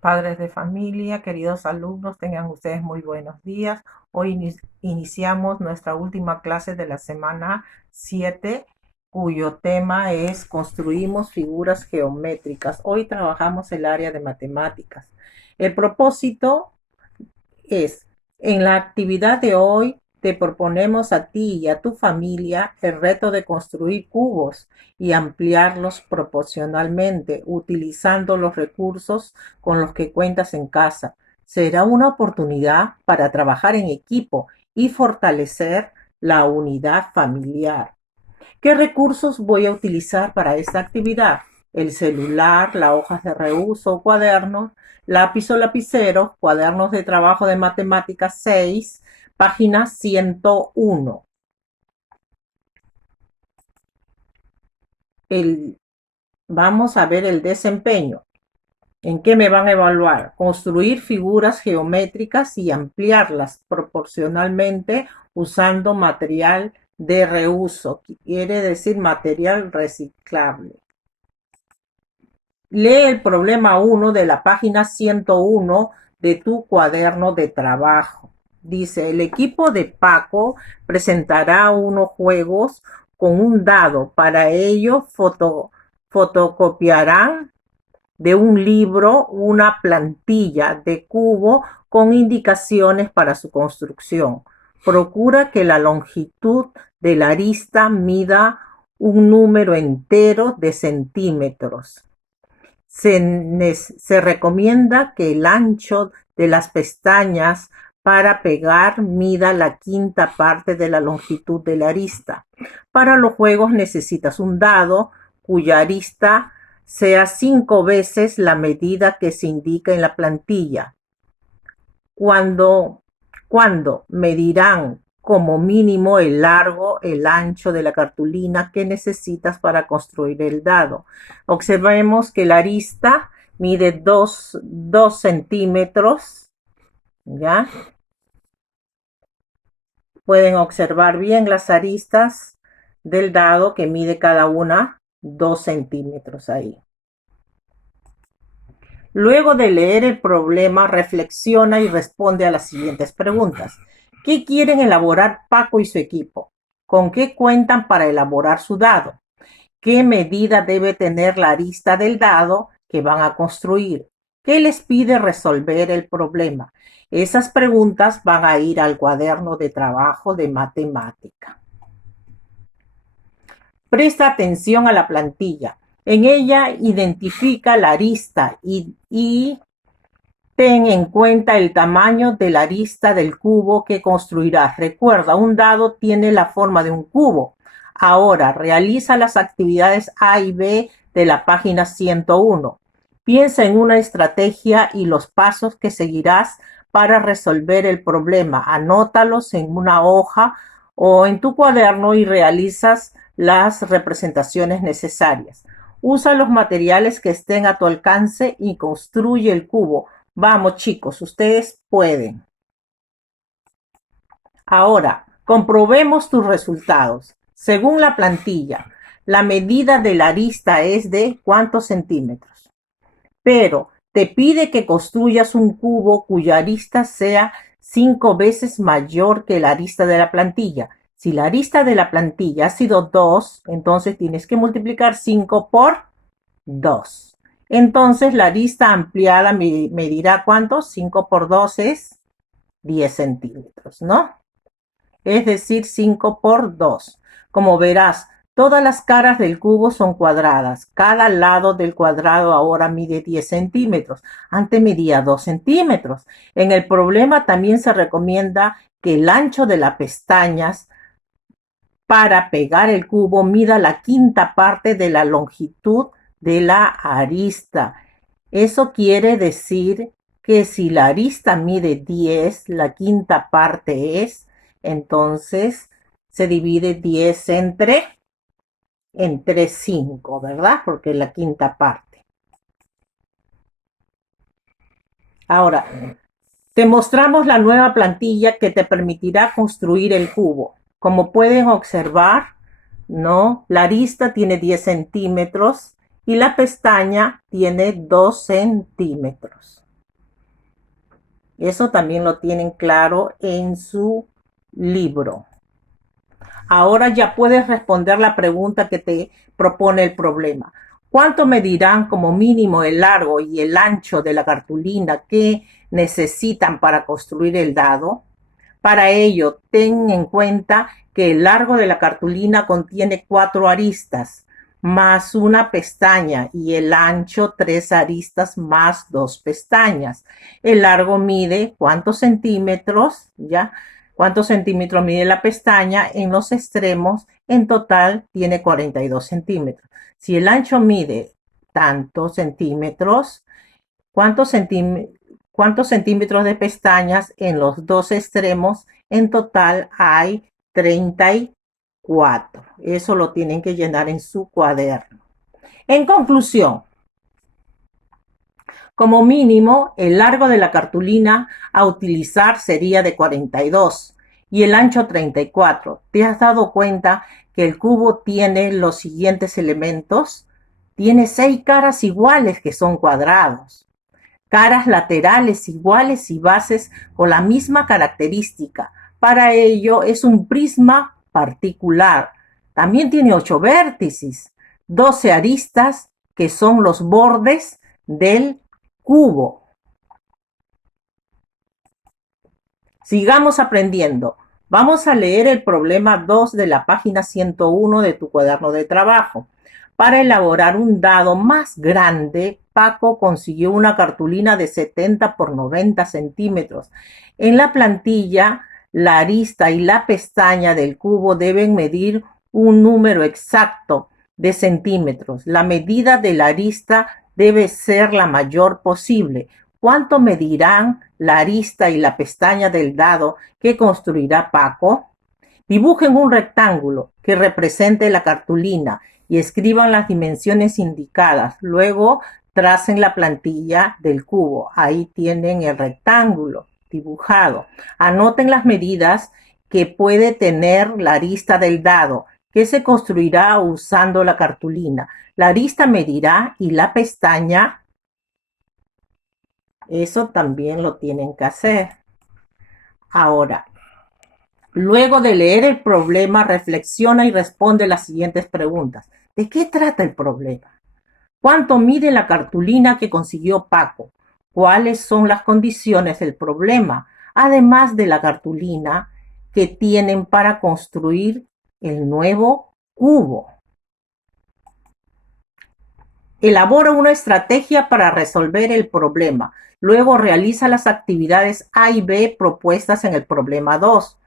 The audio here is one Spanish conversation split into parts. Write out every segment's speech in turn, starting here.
Padres de familia, queridos alumnos, tengan ustedes muy buenos días. Hoy iniciamos nuestra última clase de la semana 7, cuyo tema es construimos figuras geométricas. Hoy trabajamos el área de matemáticas. El propósito es, en la actividad de hoy, te proponemos a ti y a tu familia el reto de construir cubos y ampliarlos proporcionalmente, utilizando los recursos con los que cuentas en casa. Será una oportunidad para trabajar en equipo y fortalecer la unidad familiar. ¿Qué recursos voy a utilizar para esta actividad? El celular, las hojas de reuso o cuadernos, lápiz o lapicero, cuadernos de trabajo de matemáticas 6, página 101. El, Vamos a ver el desempeño. ¿En qué me van a evaluar? Construir figuras geométricas y ampliarlas proporcionalmente usando material de reuso, quiere decir material reciclable. Lee el problema 1 de la página 101 de tu cuaderno de trabajo. Dice, el equipo de Paco presentará unos juegos con un dado. Para ello, fotocopiarán de un libro una plantilla de cubo con indicaciones para su construcción. Procura que la longitud de la arista mida un número entero de centímetros. Se recomienda que el ancho de las pestañas para pegar mida la quinta parte de la longitud de la arista. Para los juegos necesitas un dado cuya arista sea 5 veces la medida que se indica en la plantilla. Cuando, cuando medirán como mínimo el largo, el ancho de la cartulina que necesitas para construir el dado. Observemos que la arista mide 2 centímetros, ¿ya? Pueden observar bien las aristas del dado que mide cada una 2 centímetros ahí. Luego de leer el problema, reflexiona y responde a las siguientes preguntas. ¿Qué quieren elaborar Paco y su equipo? ¿Con qué cuentan para elaborar su dado? ¿Qué medida debe tener la arista del dado que van a construir? ¿Qué les pide resolver el problema? Esas preguntas van a ir al cuaderno de trabajo de matemática. Presta atención a la plantilla. En ella identifica la arista y ten en cuenta el tamaño de la arista del cubo que construirás. Recuerda, un dado tiene la forma de un cubo. Ahora, realiza las actividades A y B de la página 101. Piensa en una estrategia y los pasos que seguirás para resolver el problema. Anótalos en una hoja o en tu cuaderno y realizas las representaciones necesarias. Usa los materiales que estén a tu alcance y construye el cubo. Vamos, chicos, ustedes pueden. Ahora, comprobemos tus resultados. Según la plantilla, la medida de la arista es de ¿cuántos centímetros? Pero te pide que construyas un cubo cuya arista sea 5 veces mayor que la arista de la plantilla. Si la arista de la plantilla ha sido 2, entonces tienes que multiplicar 5 por 2. Entonces la arista ampliada medirá ¿cuánto? 5 por 2 es 10 centímetros, ¿no? Es decir, 5 por 2. Como verás, todas las caras del cubo son cuadradas. Cada lado del cuadrado ahora mide 10 centímetros. Antes medía 2 centímetros. En el problema también se recomienda que el ancho de las pestañas para pegar el cubo mida la quinta parte de la longitud de la arista. Eso quiere decir que si la arista mide 10, la quinta parte es, entonces se divide 10 entre 5, ¿verdad? Porque es la quinta parte. Ahora, te mostramos la nueva plantilla que te permitirá construir el cubo. Como pueden observar, ¿no? La arista tiene 10 centímetros y la pestaña tiene 2 centímetros. Eso también lo tienen claro en su libro. Ahora ya puedes responder la pregunta que te propone el problema. ¿Cuánto medirán como mínimo el largo y el ancho de la cartulina que necesitan para construir el dado? Para ello, ten en cuenta que el largo de la cartulina contiene 4 aristas más una pestaña y el ancho 3 aristas más 2 pestañas. El largo mide ¿cuántos centímetros? ¿Ya? ¿Cuántos centímetros mide la pestaña? En los extremos, en total, tiene 42 centímetros. Si el ancho mide tantos centímetros, ¿cuántos centímetros de pestañas en los dos extremos? En total hay 34. Eso lo tienen que llenar en su cuaderno. En conclusión, como mínimo, el largo de la cartulina a utilizar sería de 42 y el ancho 34. ¿Te has dado cuenta que el cubo tiene los siguientes elementos? Tiene 6 caras iguales que son cuadrados, caras laterales iguales y bases con la misma característica. Para ello es un prisma particular. También tiene 8 vértices, 12 aristas que son los bordes del cubo. Sigamos aprendiendo. Vamos a leer el problema 2 de la página 101 de tu cuaderno de trabajo. Para elaborar un dado más grande, Paco consiguió una cartulina de 70 por 90 centímetros. En la plantilla, la arista y la pestaña del cubo deben medir un número exacto de centímetros. La medida de la arista debe ser la mayor posible. ¿Cuánto medirán la arista y la pestaña del dado que construirá Paco? Dibujen un rectángulo que represente la cartulina y escriban las dimensiones indicadas. Luego tracen la plantilla del cubo. Ahí tienen el rectángulo dibujado. Anoten las medidas que puede tener la arista del dado, que se construirá usando la cartulina. La arista medirá y la pestaña, eso también lo tienen que hacer. Ahora, luego de leer el problema, reflexiona y responde las siguientes preguntas. ¿De qué trata el problema? ¿Cuánto mide la cartulina que consiguió Paco? ¿Cuáles son las condiciones del problema? Además de la cartulina que tienen para construir el nuevo cubo. Elabora una estrategia para resolver el problema. Luego realiza las actividades A y B propuestas en el problema 2.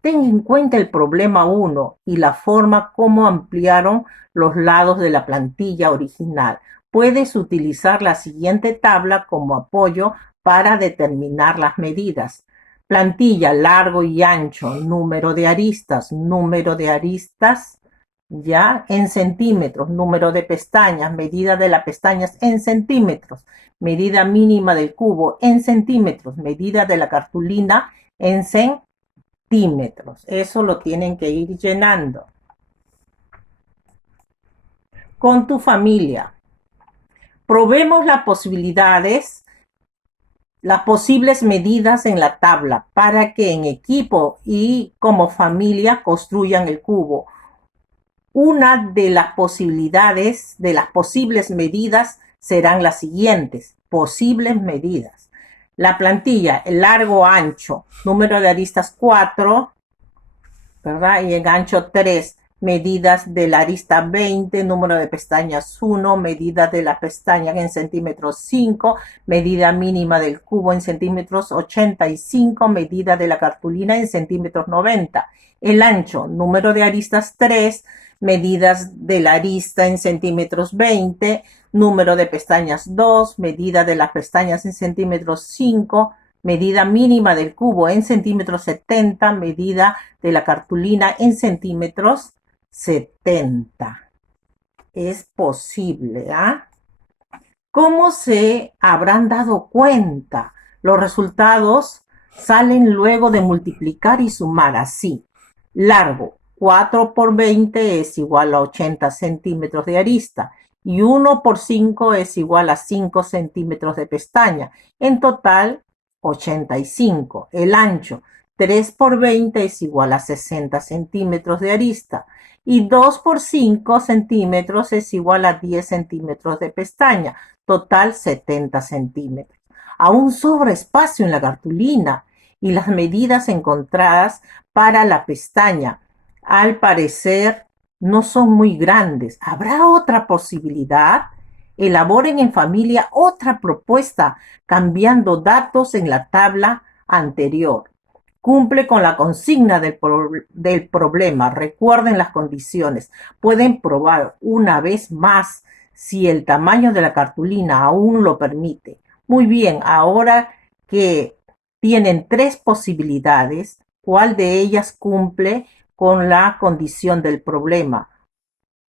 Ten en cuenta el problema 1 y la forma como ampliaron los lados de la plantilla original. Puedes utilizar la siguiente tabla como apoyo para determinar las medidas. Plantilla, largo y ancho, número de aristas, ya en centímetros, número de pestañas, medida de las pestañas en centímetros, medida mínima del cubo en centímetros, medida de la cartulina en centímetros. Eso lo tienen que ir llenando. Con tu familia. Probemos las posibles medidas en la tabla para que en equipo y como familia construyan el cubo. Una de las posibles medidas serán las siguientes. Posibles medidas. La plantilla, el largo, ancho, número de aristas 4, ¿verdad? Y en ancho 3, medidas de la arista 20, número de pestañas 1, medida de la pestaña en centímetros 5, medida mínima del cubo en centímetros 85, medida de la cartulina en centímetros 90. El ancho, número de aristas 3, medidas de la arista en centímetros 20, número de pestañas 2, medida de las pestañas en centímetros 5, medida mínima del cubo en centímetros 70, medida de la cartulina en centímetros 70. Es posible, ¿ah? ¿Cómo se habrán dado cuenta? Los resultados salen luego de multiplicar y sumar así. Largo, 4 por 20 es igual a 80 centímetros de arista y 1 por 5 es igual a 5 centímetros de pestaña. En total, 85. El ancho, 3 por 20 es igual a 60 centímetros de arista. Y 2 por 5 centímetros es igual a 10 centímetros de pestaña. Total, 70 centímetros. Aún sobra espacio en la cartulina y las medidas encontradas para la pestaña, al parecer, no son muy grandes. ¿Habrá otra posibilidad? Elaboren en familia otra propuesta cambiando datos en la tabla anterior. Cumple con la consigna del problema. Recuerden las condiciones. Pueden probar una vez más si el tamaño de la cartulina aún lo permite. Muy bien, ahora que tienen 3 posibilidades, ¿cuál de ellas cumple con la condición del problema?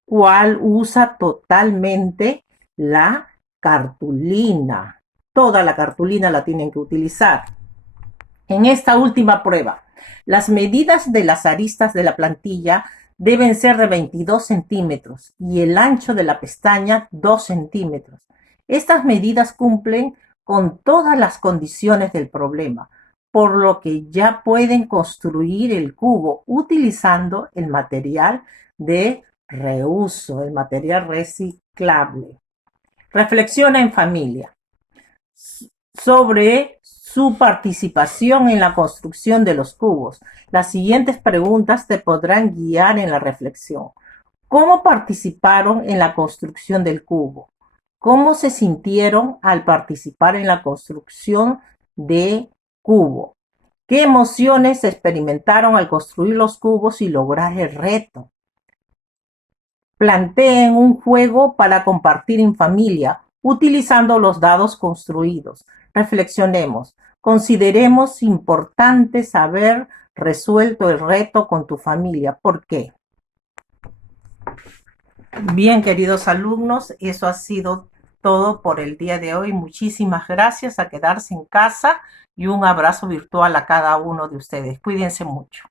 ¿Cuál usa totalmente la cartulina? Toda la cartulina la tienen que utilizar. En esta última prueba, las medidas de las aristas de la plantilla deben ser de 22 centímetros y el ancho de la pestaña 2 centímetros. Estas medidas cumplen con todas las condiciones del problema, por lo que ya pueden construir el cubo utilizando el material de reuso, el material reciclable. Reflexiona en familia sobre su participación en la construcción de los cubos. Las siguientes preguntas te podrán guiar en la reflexión. ¿Cómo participaron en la construcción del cubo? ¿Cómo se sintieron al participar en la construcción de cubo? ¿Qué emociones experimentaron al construir los cubos y lograr el reto? Planteen un juego para compartir en familia utilizando los dados construidos. Reflexionemos. Consideremos importante haber resuelto el reto con tu familia. ¿Por qué? Bien, queridos alumnos, eso ha sido todo por el día de hoy. Muchísimas gracias a quedarse en casa y un abrazo virtual a cada uno de ustedes. Cuídense mucho.